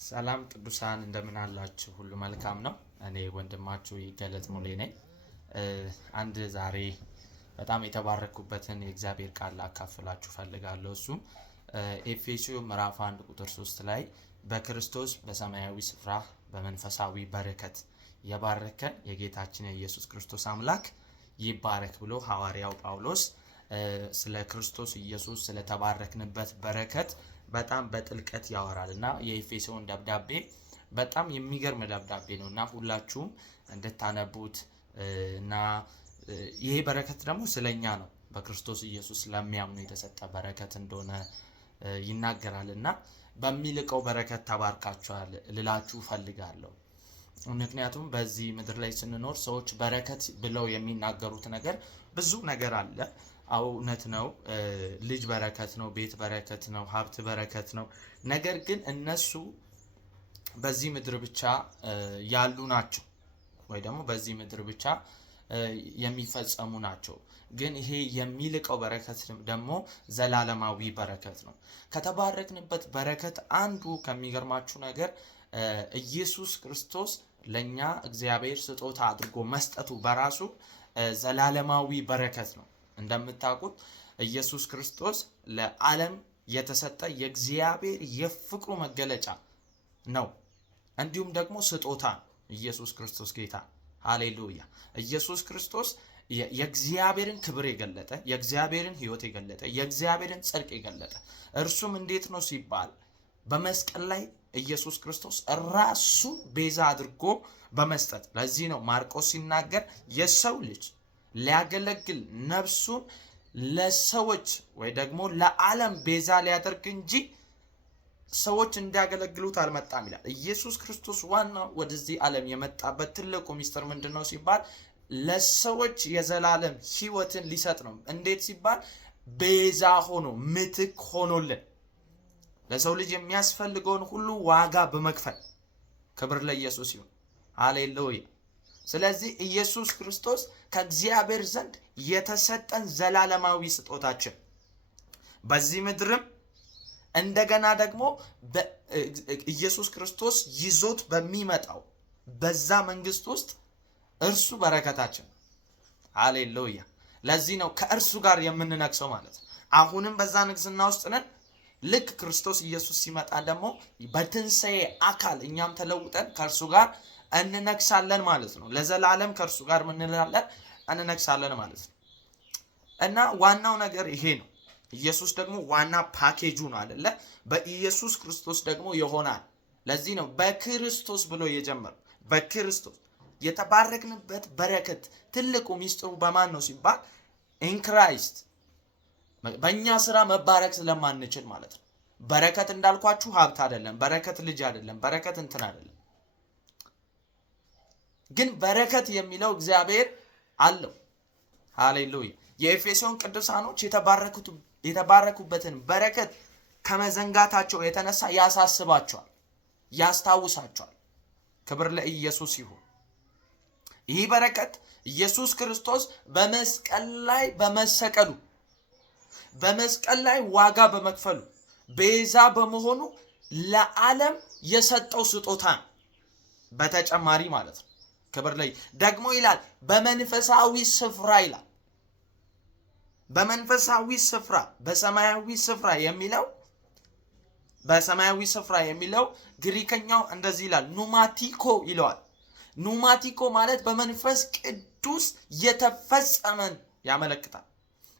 ሰላም ቅዱሳን እንደምን አላችሁ? ሁሉ መልካም ነው። እኔ ወንድማችሁ ይገለጥ ሙሌ ነኝ። አንድ ዛሬ በጣም የተባረኩበትን የእግዚአብሔር ቃል አካፍላችሁ ፈልጋለሁ። እሱም ኤፌሶን ምዕራፍ 1 ቁጥር 3 ላይ በክርስቶስ በሰማያዊ ስፍራ በመንፈሳዊ በረከት የባረከ የጌታችን የኢየሱስ ክርስቶስ አምላክ ይባረክ ብሎ ሐዋርያው ጳውሎስ ስለ ክርስቶስ ኢየሱስ ስለተባረክንበት በረከት በጣም በጥልቀት ያወራልና የኤፌሶን ደብዳቤ በጣም የሚገርም ደብዳቤ ነውና ሁላችሁም እንድታነቡት እና ይሄ በረከት ደግሞ ስለኛ ነው በክርስቶስ ኢየሱስ ለሚያምኑ የተሰጠ በረከት እንደሆነ ይናገራልና በሚልቀው በረከት ተባርካችኋል ልላችሁ ፈልጋለሁ። ምክንያቱም በዚህ ምድር ላይ ስንኖር ሰዎች በረከት ብለው የሚናገሩት ነገር ብዙ ነገር አለ። እውነት ነው። ልጅ በረከት ነው፣ ቤት በረከት ነው፣ ሀብት በረከት ነው። ነገር ግን እነሱ በዚህ ምድር ብቻ ያሉ ናቸው ወይ ደግሞ በዚህ ምድር ብቻ የሚፈጸሙ ናቸው። ግን ይሄ የሚልቀው በረከት ደግሞ ዘላለማዊ በረከት ነው። ከተባረክንበት በረከት አንዱ ከሚገርማችሁ ነገር ኢየሱስ ክርስቶስ ለኛ እግዚአብሔር ስጦታ አድርጎ መስጠቱ በራሱ ዘላለማዊ በረከት ነው። እንደምታውቁት ኢየሱስ ክርስቶስ ለዓለም የተሰጠ የእግዚአብሔር የፍቅሩ መገለጫ ነው። እንዲሁም ደግሞ ስጦታ ነው። ኢየሱስ ክርስቶስ ጌታ ሃሌሉያ። ኢየሱስ ክርስቶስ የእግዚአብሔርን ክብር የገለጠ፣ የእግዚአብሔርን ሕይወት የገለጠ፣ የእግዚአብሔርን ጽድቅ የገለጠ እርሱም እንዴት ነው ሲባል በመስቀል ላይ ኢየሱስ ክርስቶስ ራሱ ቤዛ አድርጎ በመስጠት። ለዚህ ነው ማርቆስ ሲናገር የሰው ልጅ ሊያገለግል ነፍሱን ለሰዎች ወይ ደግሞ ለዓለም ቤዛ ሊያደርግ እንጂ ሰዎች እንዲያገለግሉት አልመጣም ይላል። ኢየሱስ ክርስቶስ ዋናው ወደዚህ ዓለም የመጣበት ትልቁ ሚስጥር ምንድነው ሲባል ለሰዎች የዘላለም ሕይወትን ሊሰጥ ነው። እንዴት ሲባል ቤዛ ሆኖ ምትክ ሆኖልን ለሰው ልጅ የሚያስፈልገውን ሁሉ ዋጋ በመክፈል ክብር ለኢየሱስ ይሁን። ሃሌሉያ። ስለዚህ ኢየሱስ ክርስቶስ ከእግዚአብሔር ዘንድ የተሰጠን ዘላለማዊ ስጦታችን በዚህ ምድርም እንደገና ደግሞ ኢየሱስ ክርስቶስ ይዞት በሚመጣው በዛ መንግስት ውስጥ እርሱ በረከታችን። ሃሌሉያ። ለዚህ ነው ከእርሱ ጋር የምንነግሰው ማለት ነው። አሁንም በዛ ንግስና ውስጥ ነን። ልክ ክርስቶስ ኢየሱስ ሲመጣ ደግሞ በትንሣኤ አካል እኛም ተለውጠን ከእርሱ ጋር እንነግሳለን ማለት ነው። ለዘላለም ከእርሱ ጋር ምንላለን እንነግሳለን ማለት ነው። እና ዋናው ነገር ይሄ ነው። ኢየሱስ ደግሞ ዋና ፓኬጁ ነው አይደለ? በኢየሱስ ክርስቶስ ደግሞ ይሆናል። ለዚህ ነው በክርስቶስ ብሎ የጀመረው። በክርስቶስ የተባረክንበት በረከት ትልቁ ሚስጥሩ በማን ነው ሲባል ኢን ክራይስት። በእኛ ስራ መባረክ ስለማንችል ማለት ነው። በረከት እንዳልኳችሁ ሀብት አይደለም፣ በረከት ልጅ አይደለም፣ በረከት እንትን አይደለም። ግን በረከት የሚለው እግዚአብሔር አለው። ሃሌሉያ። የኤፌሶን ቅዱሳኖች የተባረኩበትን በረከት ከመዘንጋታቸው የተነሳ ያሳስባቸዋል፣ ያስታውሳቸዋል። ክብር ለኢየሱስ ይሁን። ይህ በረከት ኢየሱስ ክርስቶስ በመስቀል ላይ በመሰቀሉ በመስቀል ላይ ዋጋ በመክፈሉ ቤዛ በመሆኑ ለዓለም የሰጠው ስጦታ ነው። በተጨማሪ ማለት ነው። ክብር ላይ ደግሞ ይላል በመንፈሳዊ ስፍራ ይላል። በመንፈሳዊ ስፍራ በሰማያዊ ስፍራ የሚለው ግሪከኛው እንደዚህ ይላል፣ ኑማቲኮ ይለዋል። ኑማቲኮ ማለት በመንፈስ ቅዱስ የተፈጸመን ያመለክታል።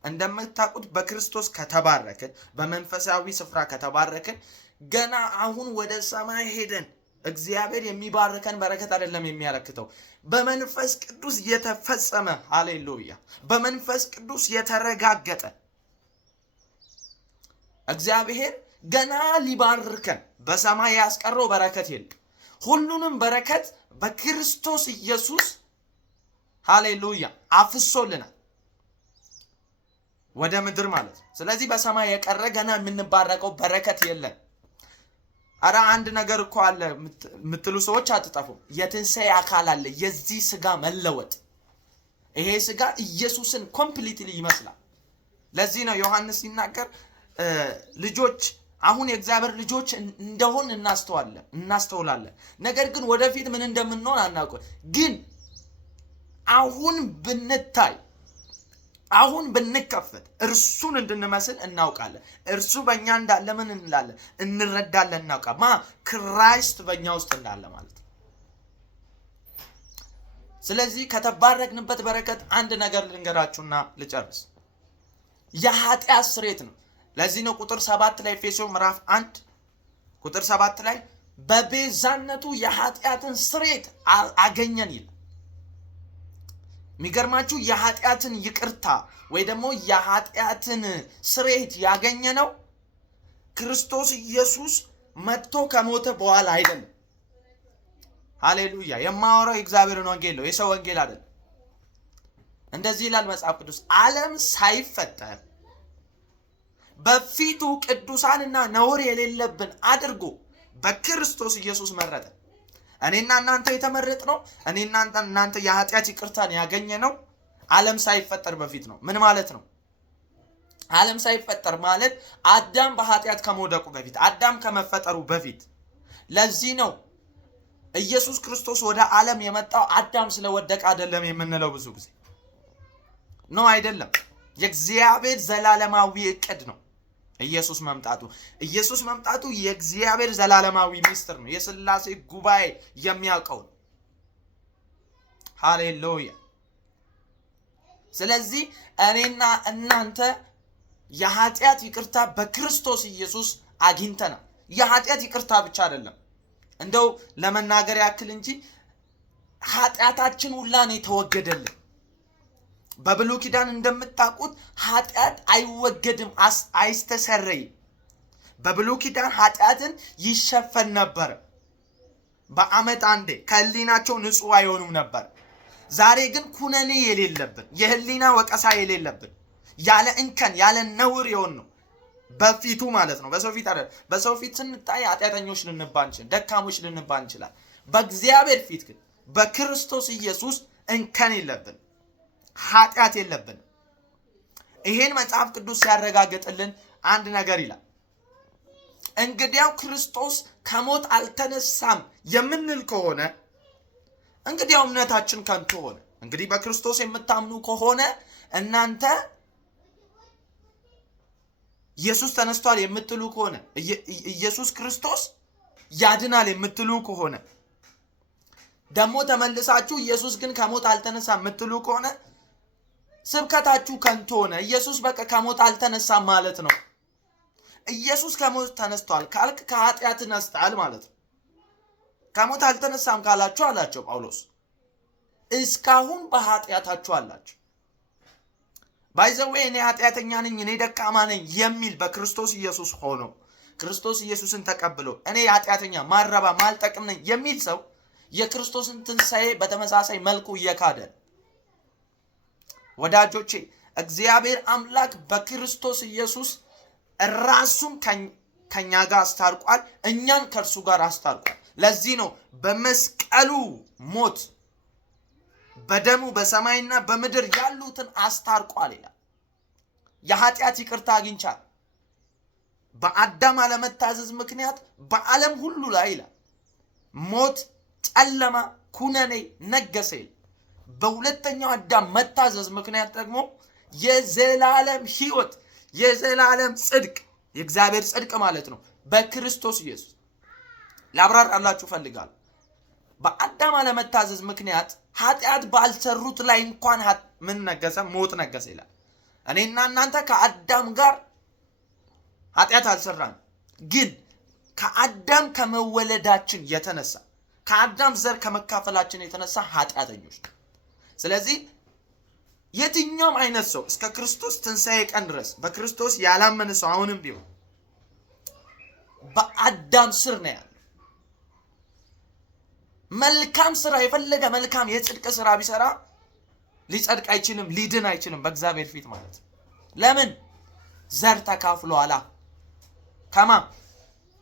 እንደምታውቁት በክርስቶስ ከተባረክን፣ በመንፈሳዊ ስፍራ ከተባረክን ገና አሁን ወደ ሰማይ ሄደን እግዚአብሔር የሚባርከን በረከት አይደለም የሚያለክተው፣ በመንፈስ ቅዱስ የተፈጸመ ሃሌሉያ፣ በመንፈስ ቅዱስ የተረጋገጠ እግዚአብሔር ገና ሊባርከን በሰማይ ያስቀረው በረከት የለም። ሁሉንም በረከት በክርስቶስ ኢየሱስ ሃሌሉያ አፍሶልናል ወደ ምድር ማለት ነው። ስለዚህ በሰማይ የቀረ ገና የምንባረከው በረከት የለም። አረ አንድ ነገር እኮ አለ የምትሉ ሰዎች አትጠፉ። የትንሣኤ አካል አለ፣ የዚህ ስጋ መለወጥ። ይሄ ስጋ ኢየሱስን ኮምፕሊትሊ ይመስላል። ለዚህ ነው ዮሐንስ ሲናገር ልጆች አሁን የእግዚአብሔር ልጆች እንደሆን እናስተውላለን። ነገር ግን ወደፊት ምን እንደምንሆን አናውቅም። ግን አሁን ብንታይ አሁን ብንከፈት እርሱን እንድንመስል እናውቃለን። እርሱ በእኛ እንዳለ ምን እንላለን? እንረዳለን፣ እናውቃለን። ክራይስት በእኛ ውስጥ እንዳለ ማለት ነው። ስለዚህ ከተባረክንበት በረከት አንድ ነገር ልንገራችሁና ልጨርስ። የኃጢአት ስርየት ነው። ለዚህ ነው ቁጥር 7 ላይ ኤፌሶን ምዕራፍ 1 ቁጥር 7 ላይ በቤዛነቱ የኃጢአትን ስርየት አገኘን ይላል። የሚገርማችሁ የኃጢአትን ይቅርታ ወይ ደግሞ የኃጢአትን ስርየት ያገኘነው ክርስቶስ ኢየሱስ መጥቶ ከሞተ በኋላ አይደለም። ሃሌሉያ! የማወራው የእግዚአብሔርን ወንጌል ነው፣ የሰው ወንጌል አይደለም። እንደዚህ ይላል መጽሐፍ ቅዱስ፣ ዓለም ሳይፈጠር በፊቱ ቅዱሳንና ነውር የሌለብን አድርጎ በክርስቶስ ኢየሱስ መረጠ። እኔና እናንተ የተመረጥነው እኔና እናንተ የኃጢአት ይቅርታን ያገኘነው ዓለም ሳይፈጠር በፊት ነው። ምን ማለት ነው? ዓለም ሳይፈጠር ማለት አዳም በኃጢአት ከመውደቁ በፊት፣ አዳም ከመፈጠሩ በፊት። ለዚህ ነው ኢየሱስ ክርስቶስ ወደ ዓለም የመጣው አዳም ስለወደቀ አይደለም የምንለው ብዙ ጊዜ ነው። አይደለም። የእግዚአብሔር ዘላለማዊ እቅድ ነው ኢየሱስ መምጣቱ የእግዚአብሔር ዘላለማዊ ሚስጥር ነው። የሥላሴ ጉባኤ የሚያውቀው ነው። ሃሌሉያ! ስለዚህ እኔና እናንተ የኃጢአት ይቅርታ በክርስቶስ ኢየሱስ አግኝተናል። የኃጢአት ይቅርታ ብቻ አይደለም፣ እንደው ለመናገር ያክል እንጂ ኃጢአታችን ሁላ ነው የተወገደልን። በብሉይ ኪዳን እንደምታውቁት ኃጢአት አይወገድም፣ አይስተሰረይም። በብሉይ ኪዳን ኃጢአትን ይሸፈን ነበር። በዓመት አንዴ ከህሊናቸው ንጹህ አይሆኑም ነበር። ዛሬ ግን ኩነኔ የሌለብን፣ የህሊና ወቀሳ የሌለብን፣ ያለ እንከን ያለ ነውር የሆን ነው በፊቱ ማለት ነው። በሰው ፊት አይደል። በሰው ፊት ስንታይ ኃጢአተኞች ልንባል እንችላለን፣ ደካሞች ልንባል እንችላለን። በእግዚአብሔር ፊት ግን በክርስቶስ ኢየሱስ እንከን የለብን፣ ኃጢአት የለብን። ይሄን መጽሐፍ ቅዱስ ሲያረጋግጥልን አንድ ነገር ይላል። እንግዲያው ክርስቶስ ከሞት አልተነሳም የምንል ከሆነ እንግዲያው እምነታችን ከንቱ ሆነ። እንግዲህ በክርስቶስ የምታምኑ ከሆነ እናንተ ኢየሱስ ተነስቷል የምትሉ ከሆነ ኢየሱስ ክርስቶስ ያድናል የምትሉ ከሆነ ደግሞ ተመልሳችሁ ኢየሱስ ግን ከሞት አልተነሳም የምትሉ ከሆነ ስብከታችሁ ከንቱ ሆነ። ኢየሱስ በቃ ከሞት አልተነሳም ማለት ነው። ኢየሱስ ከሞት ተነስቷል ካልክ ከኃጢአት ነስታል ማለት ነው። ከሞት አልተነሳም ካላችሁ አላቸው ጳውሎስ እስካሁን በኃጢአታችሁ አላችሁ። ባይዘዌ እኔ ኃጢአተኛ ነኝ፣ እኔ ደካማ ነኝ የሚል በክርስቶስ ኢየሱስ ሆኖ ክርስቶስ ኢየሱስን ተቀብሎ እኔ ኃጢአተኛ ማረባ ማልጠቅም ነኝ የሚል ሰው የክርስቶስን ትንሣኤ በተመሳሳይ መልኩ እየካደ። ወዳጆቼ እግዚአብሔር አምላክ በክርስቶስ ኢየሱስ ራሱን ከኛ ጋር አስታርቋል፣ እኛን ከእርሱ ጋር አስታርቋል። ለዚህ ነው በመስቀሉ ሞት በደሙ በሰማይና በምድር ያሉትን አስታርቋል ይላል። የኃጢአት ይቅርታ አግኝቻል። በአዳም አለመታዘዝ ምክንያት በዓለም ሁሉ ላይ ይላል ሞት፣ ጨለማ፣ ኩነኔ ነገሰ ይላል። በሁለተኛው አዳም መታዘዝ ምክንያት ደግሞ የዘላለም ሕይወት፣ የዘላለም ጽድቅ፣ የእግዚአብሔር ጽድቅ ማለት ነው በክርስቶስ ኢየሱስ። ላብራራላችሁ ፈልጋለሁ። በአዳም አለመታዘዝ ምክንያት ኃጢአት ባልሰሩት ላይ እንኳን ምን ነገሰ? ሞት ነገሰ ይላል። እኔና እናንተ ከአዳም ጋር ኃጢአት አልሰራን፣ ግን ከአዳም ከመወለዳችን የተነሳ ከአዳም ዘር ከመካፈላችን የተነሳ ኃጢአተኞች ነው። ስለዚህ የትኛውም አይነት ሰው እስከ ክርስቶስ ትንሣኤ ቀን ድረስ በክርስቶስ ያላመነ ሰው አሁንም ቢሆን በአዳም ስር ነው ያለው። መልካም ስራ የፈለገ መልካም የጽድቅ ስራ ቢሰራ ሊጸድቅ አይችልም፣ ሊድን አይችልም በእግዚአብሔር ፊት ማለት ነው። ለምን? ዘር ተካፍሏላ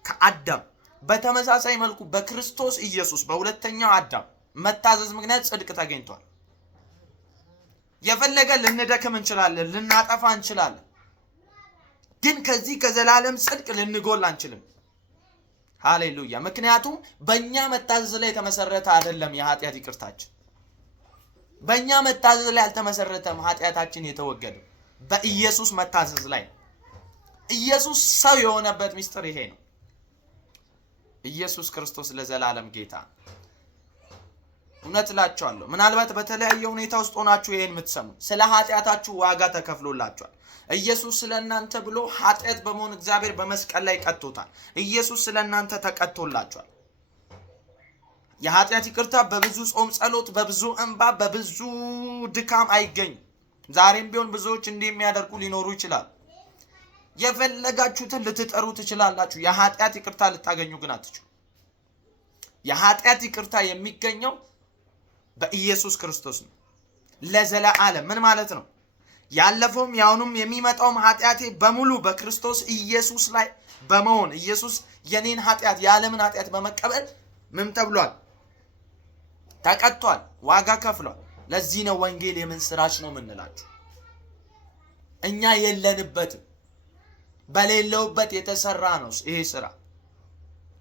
ከአዳም። በተመሳሳይ መልኩ በክርስቶስ ኢየሱስ በሁለተኛው አዳም መታዘዝ ምክንያት ጽድቅ ተገኝቷል። የፈለገ ልንደክም እንችላለን፣ ልናጠፋ እንችላለን። ግን ከዚህ ከዘላለም ጽድቅ ልንጎል አንችልም። ሃሌሉያ። ምክንያቱም በእኛ መታዘዝ ላይ የተመሰረተ አይደለም የኃጢአት ይቅርታችን። በእኛ መታዘዝ ላይ አልተመሰረተም ኃጢአታችን የተወገደው በኢየሱስ መታዘዝ ላይ። ኢየሱስ ሰው የሆነበት ምስጢር ይሄ ነው። ኢየሱስ ክርስቶስ ለዘላለም ጌታ። እውነት እላችኋለሁ ምናልባት በተለያየ ሁኔታ ውስጥ ሆናችሁ ይሄን የምትሰሙ ስለ ኃጢአታችሁ ዋጋ ተከፍሎላችኋል። ኢየሱስ ስለእናንተ ብሎ ኃጢአት በመሆን እግዚአብሔር በመስቀል ላይ ቀጥቶታል። ኢየሱስ ስለእናንተ ተቀጥቶላችኋል። የኃጢአት ይቅርታ በብዙ ጾም ጸሎት፣ በብዙ እንባ፣ በብዙ ድካም አይገኝም። ዛሬም ቢሆን ብዙዎች እንዲህ የሚያደርጉ ሊኖሩ ይችላል። የፈለጋችሁትን ልትጠሩ ትችላላችሁ። የኃጢአት ይቅርታ ልታገኙ ግን አትችሉ። የኃጢአት ይቅርታ የሚገኘው በኢየሱስ ክርስቶስ ነው ለዘላለም። ምን ማለት ነው? ያለፈውም ያሁኑም የሚመጣውም ኃጢአቴ በሙሉ በክርስቶስ ኢየሱስ ላይ በመሆን ኢየሱስ የኔን ኃጢአት የዓለምን ኃጢአት በመቀበል ምን ተብሏል? ተቀጥቷል፣ ዋጋ ከፍሏል። ለዚህ ነው ወንጌል የምንስራች ነው የምንላችሁ። እኛ የለንበትም፣ በሌለውበት የተሰራ ነው ይሄ ስራ።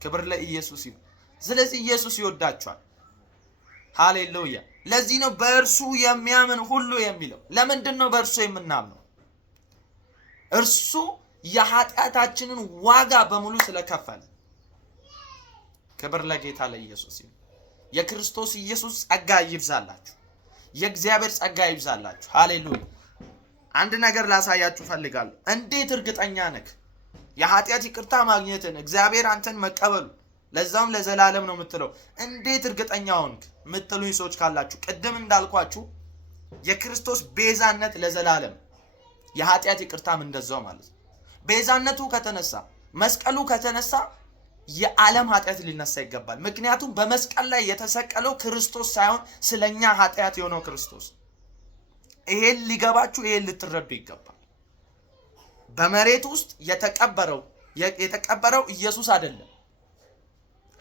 ክብር ለኢየሱስ ይሁን። ስለዚህ ኢየሱስ ይወዳችኋል። ሃሌሉያ። ለዚህ ነው በእርሱ የሚያምን ሁሉ የሚለው። ለምንድን ነው በእርሱ የምናምነው? እርሱ የኃጢአታችንን ዋጋ በሙሉ ስለከፈለ። ክብር ለጌታ ለኢየሱስ ይሁን። የክርስቶስ ኢየሱስ ጸጋ ይብዛላችሁ። የእግዚአብሔር ጸጋ ይብዛላችሁ። ሃሌሉያ። አንድ ነገር ላሳያችሁ ፈልጋለሁ። እንዴት እርግጠኛ ነህ የኃጢአት ይቅርታ ማግኘትን፣ እግዚአብሔር አንተን መቀበሉ፣ ለዛም ለዘላለም ነው የምትለው? እንዴት እርግጠኛ ሆንክ የምትሉኝ ሰዎች ካላችሁ ቅድም እንዳልኳችሁ የክርስቶስ ቤዛነት ለዘላለም፣ የኃጢአት ይቅርታም እንደዛው ማለት ነው። ቤዛነቱ ከተነሳ፣ መስቀሉ ከተነሳ የዓለም ኃጢአት ሊነሳ ይገባል። ምክንያቱም በመስቀል ላይ የተሰቀለው ክርስቶስ ሳይሆን ስለኛ ኃጢአት የሆነው ክርስቶስ። ይሄን ሊገባችሁ፣ ይሄን ልትረዱ ይገባል። በመሬት ውስጥ የተቀበረው ኢየሱስ አይደለም፣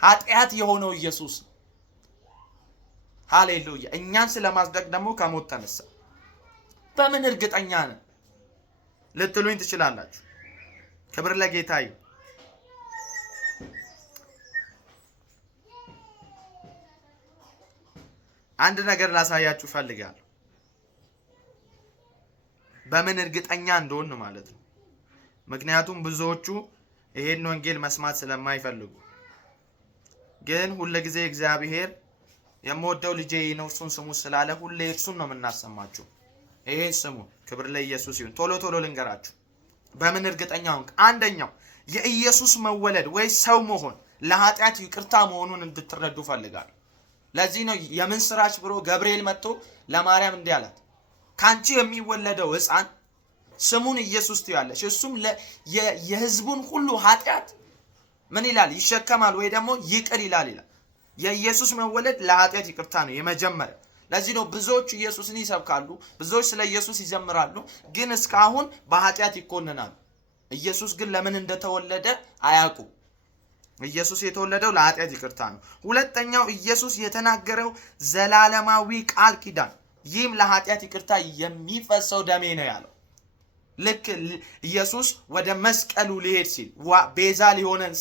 ኃጢአት የሆነው ኢየሱስ። ሃሌሉያ። እኛን ስለማጽደቅ ደግሞ ከሞት ተነሳ። በምን እርግጠኛ ነን ልትሉኝ ትችላላችሁ። ክብር ለጌታ ይሁን። አንድ ነገር ላሳያችሁ ፈልጋለሁ። በምን እርግጠኛ እንደሆን ማለት ነው። ምክንያቱም ብዙዎቹ ይሄን ወንጌል መስማት ስለማይፈልጉ፣ ግን ሁሉ ጊዜ እግዚአብሔር የምወደው ልጄ ነው እርሱን ስሙ ስላለ ሁሌ እርሱን ነው የምናሰማችሁ። ይሄን ስሙ። ክብር ለኢየሱስ ይሁን። ቶሎ ቶሎ ልንገራችሁ በምን እርግጠኛ ሆንክ። አንደኛው የኢየሱስ መወለድ ወይ ሰው መሆን ለኃጢአት ይቅርታ መሆኑን እንድትረዱ ፈልጋለሁ። ለዚህ ነው የምስራች ብሎ ገብርኤል መጥቶ ለማርያም እንዲህ አላት፣ ካንቺ የሚወለደው ሕፃን ስሙን ኢየሱስ ትያለሽ፣ እሱም የሕዝቡን ሁሉ ኃጢአት ምን ይላል? ይሸከማል ወይ ደግሞ ይቅር ይላል ይላል። የኢየሱስ መወለድ ለኃጢአት ይቅርታ ነው የመጀመሪያ። ለዚህ ነው ብዙዎች ኢየሱስን ይሰብካሉ፣ ብዙዎች ስለ ኢየሱስ ይዘምራሉ፣ ግን እስካሁን በኃጢአት ይኮንናሉ። ኢየሱስ ግን ለምን እንደተወለደ አያውቁም። ኢየሱስ የተወለደው ለኃጢአት ይቅርታ ነው። ሁለተኛው ኢየሱስ የተናገረው ዘላለማዊ ቃል ኪዳን፣ ይህም ለኃጢአት ይቅርታ የሚፈሰው ደሜ ነው ያለው። ልክ ኢየሱስ ወደ መስቀሉ ሊሄድ ሲል ቤዛ ሊሆነን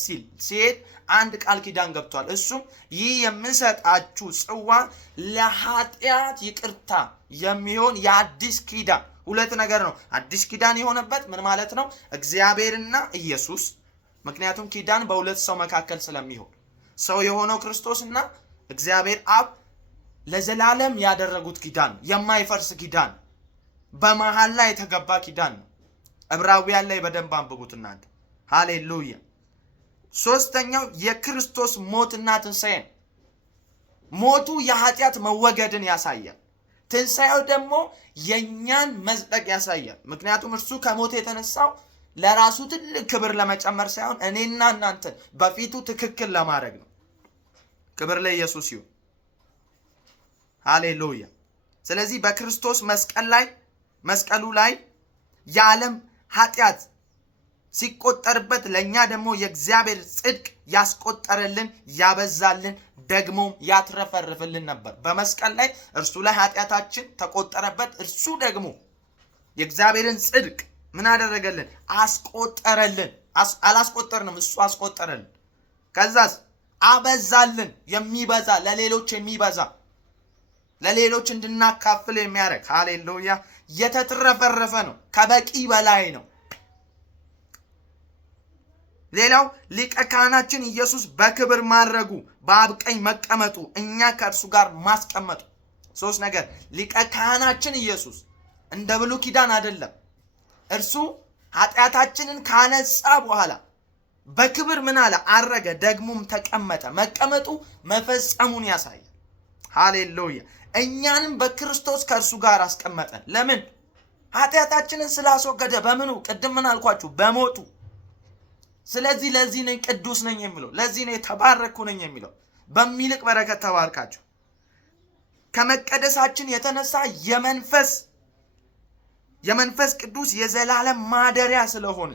ሲሄድ አንድ ቃል ኪዳን ገብቷል። እሱም ይህ የምሰጣችሁ ጽዋ ለኃጢአት ይቅርታ የሚሆን የአዲስ ኪዳን። ሁለት ነገር ነው አዲስ ኪዳን የሆነበት። ምን ማለት ነው? እግዚአብሔርና ኢየሱስ። ምክንያቱም ኪዳን በሁለት ሰው መካከል ስለሚሆን ሰው የሆነው ክርስቶስና እግዚአብሔር አብ ለዘላለም ያደረጉት ኪዳን፣ የማይፈርስ ኪዳን፣ በመሃል ላይ የተገባ ኪዳን ነው። ዕብራውያን ላይ በደንብ አንብቡት እናንተ። ሃሌሉያ። ሶስተኛው የክርስቶስ ሞትና ትንሣኤ። ሞቱ የኃጢአት መወገድን ያሳያል። ትንሣኤው ደግሞ የኛን መጽደቅ ያሳያል። ምክንያቱም እርሱ ከሞት የተነሳው ለራሱ ትልቅ ክብር ለመጨመር ሳይሆን እኔና እናንተን በፊቱ ትክክል ለማድረግ ነው። ክብር ለኢየሱስ ይሁን። ሃሌሉያ። ስለዚህ በክርስቶስ መስቀሉ ላይ የዓለም ኃጢአት ሲቆጠርበት ለኛ ደግሞ የእግዚአብሔር ጽድቅ ያስቆጠረልን፣ ያበዛልን፣ ደግሞም ያትረፈርፍልን ነበር። በመስቀል ላይ እርሱ ላይ ኃጢአታችን ተቆጠረበት። እርሱ ደግሞ የእግዚአብሔርን ጽድቅ ምን አደረገልን? አስቆጠረልን። አላስቆጠርንም፣ እሱ አስቆጠረልን። ከዛስ አበዛልን። የሚበዛ ለሌሎች የሚበዛ ለሌሎች እንድናካፍል የሚያደርግ ሃሌሉያ። የተትረፈረፈ ነው፣ ከበቂ በላይ ነው። ሌላው ሊቀ ካህናችን ኢየሱስ በክብር ማድረጉ፣ በአብ ቀኝ መቀመጡ፣ እኛ ከእርሱ ጋር ማስቀመጡ። ሶስት ነገር። ሊቀ ካህናችን ኢየሱስ እንደ ብሉይ ኪዳን አይደለም። እርሱ ኃጢአታችንን ካነጻ በኋላ በክብር ምን አለ? አረገ፣ ደግሞም ተቀመጠ። መቀመጡ መፈጸሙን ያሳያል። ሃሌሉያ። እኛንም በክርስቶስ ከእርሱ ጋር አስቀመጠን። ለምን? ኃጢአታችንን ስላስወገደ። በምኑ? ቅድም ምን አልኳችሁ? በሞቱ። ስለዚህ ለዚህ ነኝ ቅዱስ ነኝ የሚለው፣ ለዚህ ነው የተባረኩ ነኝ የሚለው። በሚልቅ በረከት ተባርካችሁ ከመቀደሳችን የተነሳ የመንፈስ ቅዱስ የዘላለም ማደሪያ ስለሆነ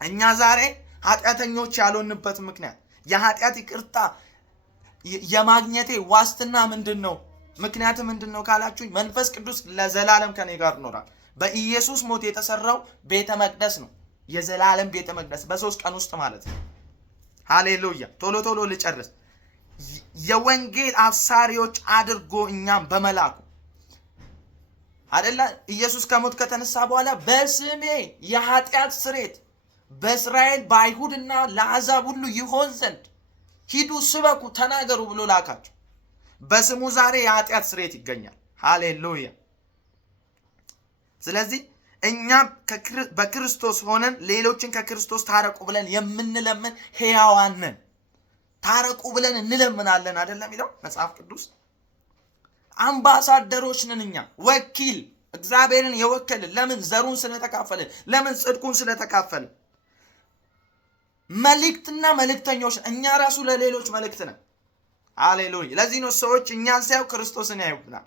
እኛ ዛሬ ኃጢአተኞች ያልሆንበት ምክንያት የኃጢአት ይቅርታ የማግኘቴ ዋስትና ምንድን ነው? ምክንያት ምንድን ነው ካላችሁኝ፣ መንፈስ ቅዱስ ለዘላለም ከኔ ጋር ይኖራል። በኢየሱስ ሞት የተሰራው ቤተ መቅደስ ነው፣ የዘላለም ቤተ መቅደስ፣ በ3 ቀን ውስጥ ማለት ነው። ሃሌሉያ። ቶሎ ልጨርስ። የወንጌል አብሳሪዎች አድርጎ እኛም በመላኩ አይደለ? ኢየሱስ ከሞት ከተነሳ በኋላ በስሜ የኃጢአት ስርየት በእስራኤል በአይሁድና ለአሕዛብ ሁሉ ይሆን ዘንድ ሂዱ፣ ስበኩ፣ ተናገሩ ብሎ ላካቸው። በስሙ ዛሬ የኃጢአት ስርየት ይገኛል። ሃሌሉያ። ስለዚህ እኛ በክርስቶስ ሆነን ሌሎችን ከክርስቶስ ታረቁ ብለን የምንለምን ሕያዋን ነን። ታረቁ ብለን እንለምናለን አይደለም ይለው መጽሐፍ ቅዱስ። አምባሳደሮች ነን እኛ፣ ወኪል፣ እግዚአብሔርን የወከልን። ለምን? ዘሩን ስለተካፈልን። ለምን? ጽድቁን ስለተካፈልን። መልእክትና መልእክተኞች እኛ ራሱ ለሌሎች መልእክት ነን። ሃሌሉያ። ለዚህ ነው ሰዎች እኛን ሲያዩ ክርስቶስን ያዩብናል።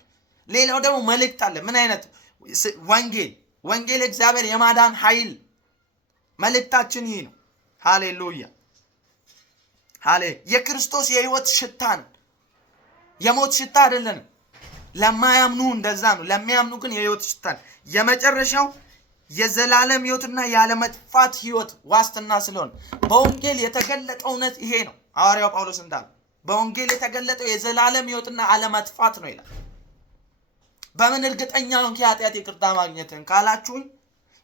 ሌላው ደግሞ መልእክት አለ። ምን አይነት? ወንጌል እግዚአብሔር የማዳን ኃይል። መልእክታችን ይህ ነው። ሃሌሉያ። የክርስቶስ የህይወት ሽታን፣ የሞት ሽታ አይደለንም። ለማያምኑ እንደዛ ነው። ለሚያምኑ ግን የህይወት ሽታን። የመጨረሻው የዘላለም ህይወትና ያለመጥፋት ህይወት ዋስትና ስለሆነ በወንጌል የተገለጠው እውነት ይሄ ነው። ሐዋርያው ጳውሎስ እንዳለ በወንጌል የተገለጠው የዘላለም ህይወትና አለመጥፋት ነው ይላል። በምን እርግጠኛ ነው ከኃጢአት ይቅርታ ማግኘትን ካላችሁኝ፣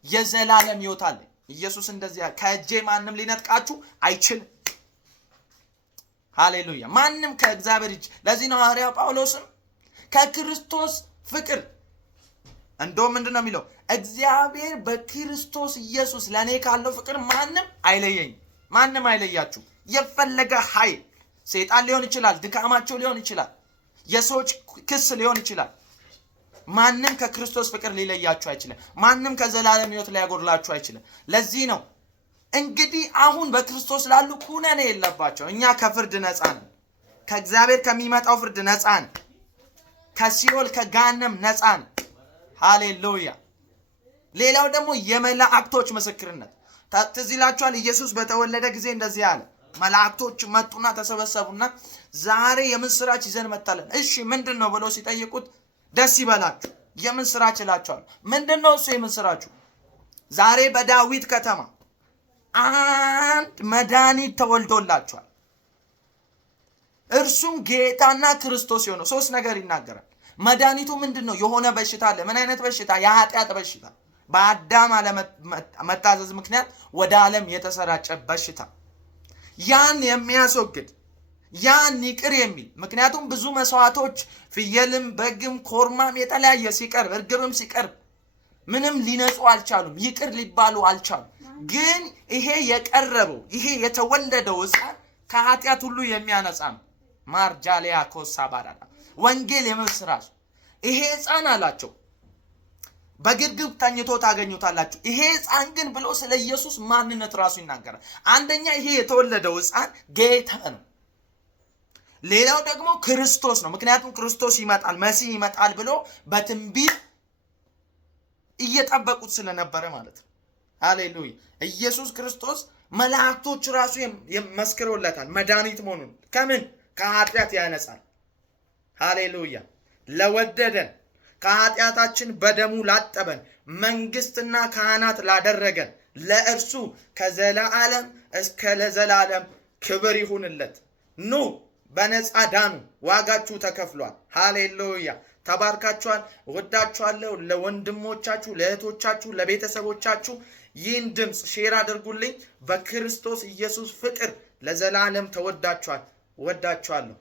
የዘላለም ህይወት አለ። ኢየሱስ እንደዚህ ከእጄ ማንም ሊነጥቃችሁ አይችልም። ሃሌሉያ። ማንም ከእግዚአብሔር እጅ። ለዚህ ነው ሐዋርያው ጳውሎስም ከክርስቶስ ፍቅር እንደው ምንድነው የሚለው? እግዚአብሔር በክርስቶስ ኢየሱስ ለኔ ካለው ፍቅር ማንም አይለየኝ። ማንም አይለያችሁ። የፈለገ ኃይል ሰይጣን ሊሆን ይችላል፣ ድካማቸው ሊሆን ይችላል፣ የሰዎች ክስ ሊሆን ይችላል። ማንም ከክርስቶስ ፍቅር ሊለያችሁ አይችልም። ማንም ከዘላለም ህይወት ሊያጎድላችሁ አይችልም። ለዚህ ነው እንግዲህ አሁን በክርስቶስ ላሉ ኩነኔ የለባቸው። እኛ ከፍርድ ነፃ ነን። ከእግዚአብሔር ከሚመጣው ፍርድ ነፃ ነን። ከሲኦል ከገሃነም ነፃ ነን። ሃሌሉያ። ሌላው ደግሞ የመላእክቶች ምስክርነት። ትዝ ይላችኋል፣ ኢየሱስ በተወለደ ጊዜ እንደዚህ አለ። መላእክቶች መጡና ተሰበሰቡና ዛሬ የምስራች ይዘን መጣለን። እሺ ምንድን ነው ብለው ሲጠይቁት ደስ ይበላችሁ የምስራች እላችኋል። ምንድን ነው እሱ የምስራችሁ? ዛሬ በዳዊት ከተማ አንድ መድኃኒት ተወልዶላችኋል፣ እርሱም ጌታና ክርስቶስ የሆነው። 3 ነገር ይናገራል። መድኃኒቱ ምንድን ነው? የሆነ በሽታ አለ። ምን አይነት በሽታ? የኃጢአት በሽታ። በአዳም አለመታዘዝ ምክንያት ወደ ዓለም የተሰራጨ በሽታ። ያን የሚያስወግድ፣ ያን ይቅር የሚል። ምክንያቱም ብዙ መስዋዕቶች ፍየልም፣ በግም፣ ኮርማም የተለያየ ሲቀርብ፣ እርግብም ሲቀርብ ምንም ሊነጹ አልቻሉም፣ ይቅር ሊባሉ አልቻሉም። ግን ይሄ የቀረበው ይሄ የተወለደው ሕፃን ከኃጢአት ሁሉ የሚያነጻ ነው። ማርጃሊያ ኮሳ ባራዳ ወንጌል የምስራች። ይሄ ሕፃን አላቸው በግርግብ ተኝቶ ታገኙታላችሁ። ይሄ ሕፃን ግን ብሎ ስለ ኢየሱስ ማንነት ራሱ ይናገራል። አንደኛ ይሄ የተወለደው ሕፃን ጌታ ነው። ሌላው ደግሞ ክርስቶስ ነው። ምክንያቱም ክርስቶስ ይመጣል፣ መሲህ ይመጣል ብሎ በትንቢት እየጠበቁት ስለነበረ ማለት ነው። ሃሌሉያ። ኢየሱስ ክርስቶስ መላእክቶች ራሱ መስክረውለታል መድኃኒት መሆኑን። ከምን? ከኃጢአት ያነጻል። ሃሌሉያ። ለወደደን ከኃጢአታችን በደሙ ላጠበን መንግስትና ካህናት ላደረገን ለእርሱ ከዘላለም እስከ ለዘላለም ክብር ይሁንለት። ኑ በነፃ ዳኑ፣ ዋጋችሁ ተከፍሏል። ሃሌሉያ። ተባርካችኋል። ወዳችኋለሁ። ለወንድሞቻችሁ፣ ለእህቶቻችሁ፣ ለቤተሰቦቻችሁ ይህን ድምፅ ሼር አድርጉልኝ። በክርስቶስ ኢየሱስ ፍቅር ለዘላለም ተወዳችኋል። ወዳችኋለሁ።